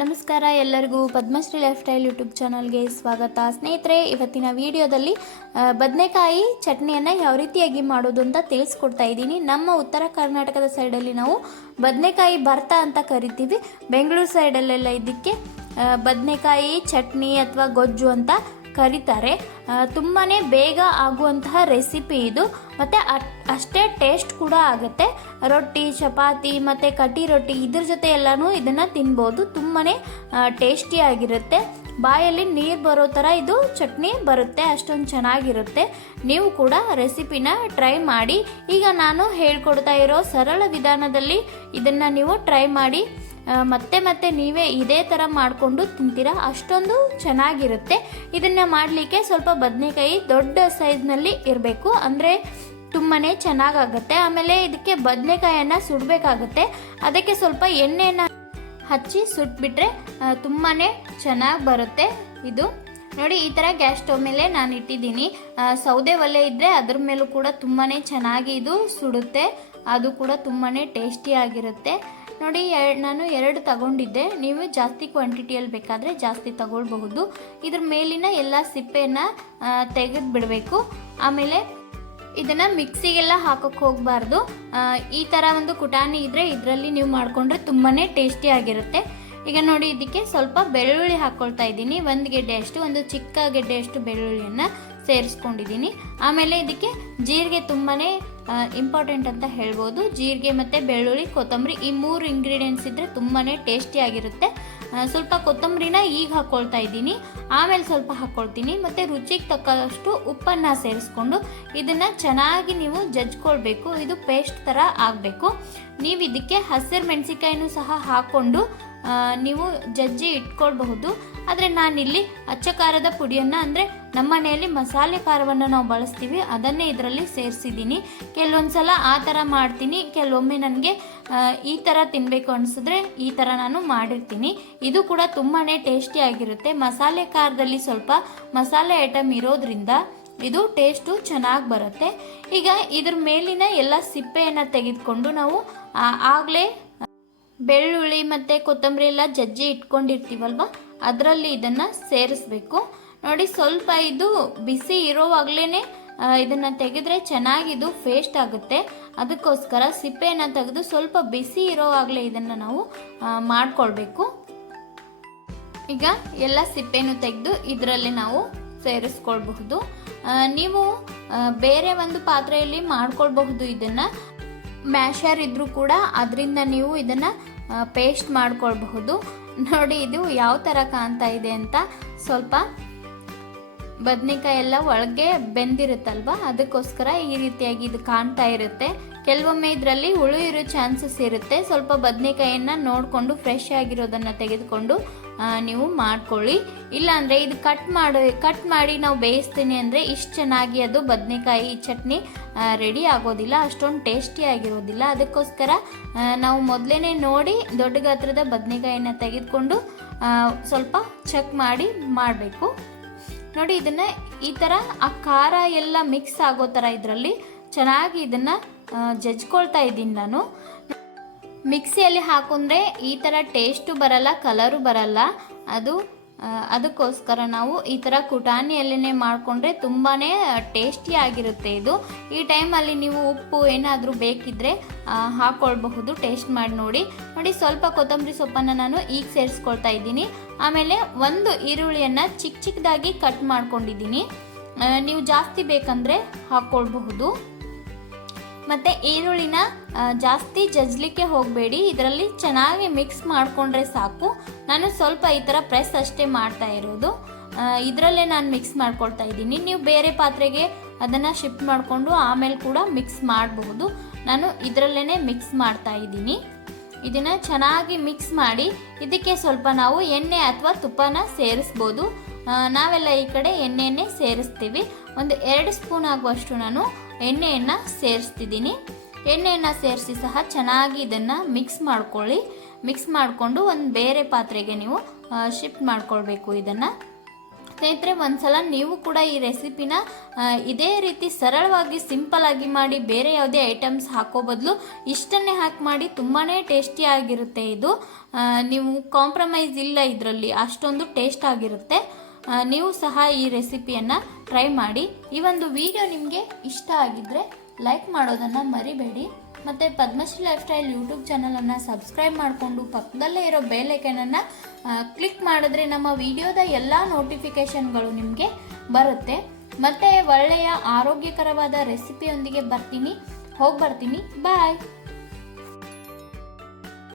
ನಮಸ್ಕಾರ, ಎಲ್ಲರಿಗೂ Padmashri life style YouTube ಚಾನಲ್ಗೆ ಸ್ವಾಗತ. ಸ್ನೇಹಿತರೆ, ಇವತ್ತಿನ ವಿಡಿಯೋದಲ್ಲಿ ಬದನೆಕಾಯಿ ಚಟ್ನಿಯನ್ನು ಯಾವ ರೀತಿಯಾಗಿ ಮಾಡೋದು ಅಂತ ತಿಳಿಸ್ಕೊಡ್ತಾ ಇದ್ದೀನಿ. ನಮ್ಮ ಉತ್ತರ ಕರ್ನಾಟಕದ ಸೈಡಲ್ಲಿ ನಾವು ಬದನೆಕಾಯಿ ಭರ್ತ ಅಂತ ಕರಿತೀವಿ. ಬೆಂಗಳೂರು ಸೈಡಲ್ಲೆಲ್ಲ ಇದಕ್ಕೆ ಬದನೆಕಾಯಿ ಚಟ್ನಿ ಅಥವಾ ಗೊಜ್ಜು ಅಂತ ಕರೀತಾರೆ. ತುಂಬಾ ಬೇಗ ಆಗುವಂತಹ ರೆಸಿಪಿ ಇದು. ಮತ್ತು ಅಷ್ಟೇ ಟೇಸ್ಟ್ ಕೂಡ ಆಗುತ್ತೆ. ರೊಟ್ಟಿ, ಚಪಾತಿ ಮತ್ತು ಕಟಿ ರೊಟ್ಟಿ ಇದ್ರ ಜೊತೆ ಎಲ್ಲನೂ ಇದನ್ನು ತಿನ್ಬೋದು. ತುಂಬಾ ಟೇಸ್ಟಿಯಾಗಿರುತ್ತೆ ಬಾಯಲ್ಲಿ ನೀರು ಬರೋ ಥರ ಇದು ಚಟ್ನಿ ಬರುತ್ತೆ. ಅಷ್ಟೊಂದು ಚೆನ್ನಾಗಿರುತ್ತೆ. ನೀವು ಕೂಡ ರೆಸಿಪಿನ ಟ್ರೈ ಮಾಡಿ. ಈಗ ನಾನು ಹೇಳ್ಕೊಡ್ತಾ ಇರೋ ಸರಳ ವಿಧಾನದಲ್ಲಿ ಇದನ್ನು ನೀವು ಟ್ರೈ ಮಾಡಿ. ಮತ್ತೆ ಮತ್ತೆ ನೀವೇ ಇದೇ ಥರ ಮಾಡಿಕೊಂಡು ತಿಂತೀರಾ? ಅಷ್ಟೊಂದು ಚೆನ್ನಾಗಿರುತ್ತೆ. ಇದನ್ನು ಮಾಡಲಿಕ್ಕೆ ಸ್ವಲ್ಪ ಬದನೆಕಾಯಿ ದೊಡ್ಡ ಸೈಜ್ನಲ್ಲಿ ಇರಬೇಕು. ಅಂದರೆ ತುಂಬಾ ಚೆನ್ನಾಗಾಗುತ್ತೆ. ಆಮೇಲೆ ಇದಕ್ಕೆ ಬದನೆಕಾಯನ್ನು ಸುಡಬೇಕಾಗುತ್ತೆ. ಅದಕ್ಕೆ ಸ್ವಲ್ಪ ಎಣ್ಣೆನ ಹಚ್ಚಿ ಸುಟ್ಬಿಟ್ರೆ ತುಂಬಾ ಚೆನ್ನಾಗಿ ಬರುತ್ತೆ ಇದು. ನೋಡಿ, ಈ ಥರ ಗ್ಯಾಸ್ ಸ್ಟವ್ ಮೇಲೆ ನಾನು ಇಟ್ಟಿದ್ದೀನಿ. ಸೌದೆ ಒಲೆ ಇದ್ದರೆ ಅದ್ರ ಮೇಲೂ ಕೂಡ ತುಂಬಾ ಚೆನ್ನಾಗಿ ಇದು ಸುಡುತ್ತೆ. ಅದು ಕೂಡ ತುಂಬಾ ಟೇಸ್ಟಿಯಾಗಿರುತ್ತೆ ನೋಡಿ ನಾನು ಎರಡು ತಗೊಂಡಿದ್ದೆ. ನೀವು ಜಾಸ್ತಿ ಕ್ವಾಂಟಿಟಿಯಲ್ಲಿ ಬೇಕಾದರೆ ಜಾಸ್ತಿ ತಗೊಳ್ಬಹುದು. ಇದ್ರ ಮೇಲಿನ ಎಲ್ಲ ಸಿಪ್ಪೆಯನ್ನು ತೆಗೆದು ಬಿಡಬೇಕು ಆಮೇಲೆ ಇದನ್ನು ಮಿಕ್ಸಿಗೆಲ್ಲ ಹಾಕೋಕ್ಕೆ ಹೋಗಬಾರ್ದು. ಈ ಥರ ಒಂದು ಕುಟಾಣಿ ಇದ್ದರೆ ಇದರಲ್ಲಿ ನೀವು ಮಾಡಿಕೊಂಡ್ರೆ ತುಂಬಾ ಟೇಸ್ಟಿಯಾಗಿರುತ್ತೆ ಈಗ ನೋಡಿ, ಇದಕ್ಕೆ ಸ್ವಲ್ಪ ಬೆಳ್ಳುಳ್ಳಿ ಹಾಕ್ಕೊಳ್ತಾ ಇದ್ದೀನಿ. ಒಂದು ಗೆಡ್ಡೆಯಷ್ಟು ಒಂದು ಚಿಕ್ಕ ಗೆಡ್ಡೆಯಷ್ಟು ಬೆಳ್ಳುಳ್ಳಿಯನ್ನು ಸೇರಿಸ್ಕೊಂಡಿದ್ದೀನಿ. ಆಮೇಲೆ ಇದಕ್ಕೆ ಜೀರಿಗೆ ತುಂಬಾ ಇಂಪಾರ್ಟೆಂಟ್ ಅಂತ ಹೇಳ್ಬೋದು. ಜೀರಿಗೆ ಮತ್ತು ಬೆಳ್ಳುಳ್ಳಿ, ಕೊತ್ತಂಬರಿ ಈ ಮೂರು ಇಂಗ್ರೀಡಿಯೆಂಟ್ಸ್ ಇದ್ದರೆ ತುಂಬಾ ಟೇಸ್ಟಿಯಾಗಿರುತ್ತೆ ಸ್ವಲ್ಪ ಕೊತ್ತಂಬರಿನ ಈಗ ಹಾಕ್ಕೊಳ್ತಾ ಇದ್ದೀನಿ. ಆಮೇಲೆ ಸ್ವಲ್ಪ ಹಾಕ್ಕೊಳ್ತೀನಿ ಮತ್ತು ರುಚಿಗೆ ತಕ್ಕಷ್ಟು ಉಪ್ಪನ್ನು ಸೇರಿಸ್ಕೊಂಡು ಇದನ್ನು ಚೆನ್ನಾಗಿ ನೀವು ಜಜ್ಕೊಳ್ಬೇಕು. ಇದು ಪೇಸ್ಟ್ ಥರ ಆಗಬೇಕು. ನೀವು ಇದಕ್ಕೆ ಹಸಿರು ಮೆಣಸಿಕಾಯಿನೂ ಸಹ ಹಾಕ್ಕೊಂಡು ನೀವು ಜಜ್ಜಿ ಇಟ್ಕೊಳ್ಬಹುದು. ಆದರೆ ನಾನಿಲ್ಲಿ ಅಚ್ಚ ಖಾರದ ಪುಡಿಯನ್ನು ಅಂದರೆ ನಮ್ಮ ಮನೆಯಲ್ಲಿ ಮಸಾಲೆ ಖಾರವನ್ನು ನಾವು ಬಳಸ್ತೀವಿ, ಅದನ್ನೇ ಇದರಲ್ಲಿ ಸೇರಿಸಿದ್ದೀನಿ. ಕೆಲವೊಂದು ಸಲ ಆ ಥರ ಮಾಡ್ತೀನಿ, ಕೆಲವೊಮ್ಮೆ ನನಗೆ ಈ ಥರ ತಿನ್ನಬೇಕು ಅನಿಸಿದ್ರೆ ಈ ಥರ ನಾನು ಮಾಡಿರ್ತೀನಿ. ಇದು ಕೂಡ ತುಂಬಾ ಟೇಸ್ಟಿಯಾಗಿರುತ್ತೆ ಮಸಾಲೆ ಖಾರದಲ್ಲಿ ಸ್ವಲ್ಪ ಮಸಾಲೆ ಐಟಮ್ ಇರೋದ್ರಿಂದ ಇದು ಟೇಸ್ಟು ಚೆನ್ನಾಗಿ ಬರುತ್ತೆ. ಈಗ ಇದ್ರ ಮೇಲಿನ ಎಲ್ಲ ಸಿಪ್ಪೆಯನ್ನು ತೆಗೆದುಕೊಂಡು ನಾವು ಆಗಲೇ, ಬೆಳ್ಳುಳ್ಳಿ ಮತ್ತು ಕೊತ್ತಂಬರಿ ಎಲ್ಲ ಜಜ್ಜಿ ಇಟ್ಕೊಂಡಿರ್ತೀವಲ್ವ? ಅದರಲ್ಲಿ ಇದನ್ನು ಸೇರಿಸ್ಬೇಕು. ನೋಡಿ ಸ್ವಲ್ಪ ಇದು ಬಿಸಿ ಇರೋವಾಗಲೇ ಇದನ್ನು ತೆಗೆದ್ರೆ ಚೆನ್ನಾಗಿದು ಫೇಸ್ಟ್ ಆಗುತ್ತೆ. ಅದಕ್ಕೋಸ್ಕರ ಸಿಪ್ಪೆಯನ್ನು ತೆಗೆದು ಸ್ವಲ್ಪ ಬಿಸಿ ಇರೋವಾಗಲೇ ಇದನ್ನು ನಾವು ಮಾಡಿಕೊಳ್ಬೇಕು. ಈಗ ಎಲ್ಲ ಸಿಪ್ಪೆನೂ ತೆಗೆದು ಇದರಲ್ಲಿ ನಾವು ಸೇರಿಸ್ಕೊಳ್ಬಹುದು. ನೀವು ಬೇರೆ ಒಂದು ಪಾತ್ರೆಯಲ್ಲಿ ಮಾಡ್ಕೊಳ್ಬಹುದು ಇದನ್ನು. ಮ್ಯಾಶರ್ ಇದ್ರೂ ಕೂಡ ಅದರಿಂದ ನೀವು ಇದನ್ನು ಪೇಸ್ಟ್ ಮಾಡ್ಕೊಳ್ಬಹುದು. ನೋಡಿ, ಇದು ಯಾವ ಥರ ಕಾಣ್ತಾ ಇದೆ ಅಂತ ಸ್ವಲ್ಪ ಬದನೆಕಾಯಿ ಎಲ್ಲ ಒಳಗೆ ಬೆಂದಿರುತ್ತಲ್ವ? ಅದಕ್ಕೋಸ್ಕರ ಈ ರೀತಿಯಾಗಿ ಇದು ಕಾಣ್ತಾ ಇರುತ್ತೆ. ಕೆಲವೊಮ್ಮೆ ಇದರಲ್ಲಿ ಹುಳು ಇರೋ ಚಾನ್ಸಸ್ ಇರುತ್ತೆ. ಸ್ವಲ್ಪ ಬದನೆಕಾಯಿಯನ್ನು ನೋಡಿಕೊಂಡು ಫ್ರೆಶ್ ಆಗಿರೋದನ್ನು ತೆಗೆದುಕೊಂಡು ನೀವು ಮಾಡ್ಕೊಳ್ಳಿ. ಇಲ್ಲಾಂದರೆ ಇದು ಕಟ್ ಮಾಡಿ ಕಟ್ ಮಾಡಿ ನಾವು ಬೇಯಿಸ್ತೀನಿ ಅಂದರೆ ಇಷ್ಟು ಚೆನ್ನಾಗಿ ಅದು ಬದನೆಕಾಯಿ ಚಟ್ನಿ ರೆಡಿ ಆಗೋದಿಲ್ಲ. ಅಷ್ಟೊಂದು ಟೇಸ್ಟಿ ಆಗಿರೋದಿಲ್ಲ. ಅದಕ್ಕೋಸ್ಕರ ನಾವು ಮೊದಲೇ ನೋಡಿ ದೊಡ್ಡ ಗಾತ್ರದ ಬದನೆಕಾಯಿನ ತೆಗೆದುಕೊಂಡು ಸ್ವಲ್ಪ ಚೆಕ್ ಮಾಡಿ ಮಾಡಬೇಕು. ನೋಡಿ, ಇದನ್ನು ಈ ಥರ ಆ ಖಾರ ಎಲ್ಲ ಮಿಕ್ಸ್ ಆಗೋ ಥರ ಇದರಲ್ಲಿ ಚೆನ್ನಾಗಿ ಇದನ್ನು ಜಜ್ಕೊಳ್ತಾ ಇದ್ದೀನಿ ನಾನು. ಮಿಕ್ಸಿಯಲ್ಲಿ ಹಾಕೊಂಡ್ರೆ ಈ ಥರ ಟೇಸ್ಟು ಬರಲ್ಲ, ಕಲರು ಬರಲ್ಲ. ಅದು ಅದಕ್ಕೋಸ್ಕರ ನಾವು ಈ ಥರ ಕುಟಾಣಿಯಲ್ಲೇ ಮಾಡಿಕೊಂಡ್ರೆ ತುಂಬಾ ಟೇಸ್ಟಿಯಾಗಿರುತ್ತೆ ಇದು. ಈ ಟೈಮಲ್ಲಿ ನೀವು ಉಪ್ಪು ಏನಾದರೂ ಬೇಕಿದ್ದರೆ ಹಾಕ್ಕೊಳ್ಬಹುದು ಟೇಸ್ಟ್ ಮಾಡಿ ನೋಡಿ. ನೋಡಿ, ಸ್ವಲ್ಪ ಕೊತ್ತಂಬರಿ ಸೊಪ್ಪನ್ನು ನಾನು ಈಗ ಸೇರಿಸ್ಕೊಳ್ತಾ ಇದ್ದೀನಿ. ಆಮೇಲೆ ಒಂದು ಈರುಳ್ಳಿಯನ್ನು ಚಿಕ್ಕ ಚಿಕ್ಕದಾಗಿ ಕಟ್ ಮಾಡ್ಕೊಂಡಿದ್ದೀನಿ. ನೀವು ಜಾಸ್ತಿ ಬೇಕಂದರೆ ಹಾಕ್ಕೊಳ್ಬಹುದು ಮತ್ತು ಈರುಳ್ಳಿನ ಜಾಸ್ತಿ ಜಜ್ಲಿಕ್ಕೆ ಹೋಗಬೇಡಿ. ಇದರಲ್ಲಿ ಚೆನ್ನಾಗಿ ಮಿಕ್ಸ್ ಮಾಡಿಕೊಂಡ್ರೆ ಸಾಕು. ನಾನು ಸ್ವಲ್ಪ ಈ ಥರ ಪ್ರೆಸ್ ಅಷ್ಟೇ ಮಾಡ್ತಾ ಇರೋದು. ಇದರಲ್ಲೇ ನಾನು ಮಿಕ್ಸ್ ಮಾಡ್ಕೊಳ್ತಾ ಇದ್ದೀನಿ. ನೀವು ಬೇರೆ ಪಾತ್ರೆಗೆ ಅದನ್ನು ಶಿಫ್ಟ್ ಮಾಡಿಕೊಂಡು ಆಮೇಲೆ ಕೂಡ ಮಿಕ್ಸ್ ಮಾಡಬಹುದು ನಾನು ಇದರಲ್ಲೇ ಮಿಕ್ಸ್ ಮಾಡ್ತಾ ಇದ್ದೀನಿ. ಇದನ್ನು ಚೆನ್ನಾಗಿ ಮಿಕ್ಸ್ ಮಾಡಿ, ಇದಕ್ಕೆ ಸ್ವಲ್ಪ ನಾವು ಎಣ್ಣೆ ಅಥವಾ ತುಪ್ಪನ ಸೇರಿಸ್ಬೋದು. ನಾವೆಲ್ಲ ಈ ಕಡೆ ಎಣ್ಣೆಯನ್ನೇ ಸೇರಿಸ್ತೀವಿ. ಒಂದು ಎರಡು ಸ್ಪೂನ್ ಆಗುವಷ್ಟು ನಾನು ಎಣ್ಣೆಯನ್ನು ಸೇರಿಸ್ತಿದ್ದೀನಿ. ಎಣ್ಣೆಯನ್ನು ಸೇರಿಸಿ ಸಹ ಚೆನ್ನಾಗಿ ಇದನ್ನು ಮಿಕ್ಸ್ ಮಾಡ್ಕೊಳ್ಳಿ. ಮಿಕ್ಸ್ ಮಾಡಿಕೊಂಡು ಒಂದು ಬೇರೆ ಪಾತ್ರೆಗೆ ನೀವು ಶಿಫ್ಟ್ ಮಾಡ್ಕೊಳ್ಬೇಕು ಇದನ್ನು. ಸ್ನೇಹಿತರೆ, ಒಂದ್ಸಲ ನೀವು ಕೂಡ ಈ ರೆಸಿಪಿನ ಇದೇ ರೀತಿ ಸರಳವಾಗಿ ಸಿಂಪಲ್ ಆಗಿ ಮಾಡಿ ಬೇರೆ ಯಾವುದೇ ಐಟಮ್ಸ್ ಹಾಕೋ ಬದಲು ಇಷ್ಟನ್ನೇ ಹಾಕಿ ಮಾಡಿ ತುಂಬಾ ಟೇಸ್ಟಿಯಾಗಿರುತ್ತೆ ಇದು. ನೀವು ಕಾಂಪ್ರಮೈಸ್ ಇಲ್ಲ ಇದರಲ್ಲಿ, ಅಷ್ಟೊಂದು ಟೇಸ್ಟ್ ಆಗಿರುತ್ತೆ. ನೀವು ಸಹ ಈ ರೆಸಿಪಿಯನ್ನು ಟ್ರೈ ಮಾಡಿ. ಈ ಒಂದು ವಿಡಿಯೋ ನಿಮಗೆ ಇಷ್ಟ ಆಗಿದ್ದರೆ ಲೈಕ್ ಮಾಡೋದನ್ನು ಮರಿಬೇಡಿ. ಮತ್ತು ಪದ್ಮಶ್ರೀ ಲೈಫ್ ಸ್ಟೈಲ್ ಯೂಟ್ಯೂಬ್ ಚಾನಲನ್ನು ಸಬ್ಸ್ಕ್ರೈಬ್ ಮಾಡಿಕೊಂಡು ಪಕ್ಕದಲ್ಲೇ ಇರೋ ಬೇಲೈಕನನ್ನು ಕ್ಲಿಕ್ ಮಾಡಿದ್ರೆ ನಮ್ಮ ವಿಡಿಯೋದ ಎಲ್ಲ ನೋಟಿಫಿಕೇಷನ್ಗಳು ನಿಮಗೆ ಬರುತ್ತೆ. ಮತ್ತು ಒಳ್ಳೆಯ ಆರೋಗ್ಯಕರವಾದ ರೆಸಿಪಿಯೊಂದಿಗೆ ಬರ್ತೀನಿ. ಹೋಗಿ ಬರ್ತೀನಿ ಬಾಯ್.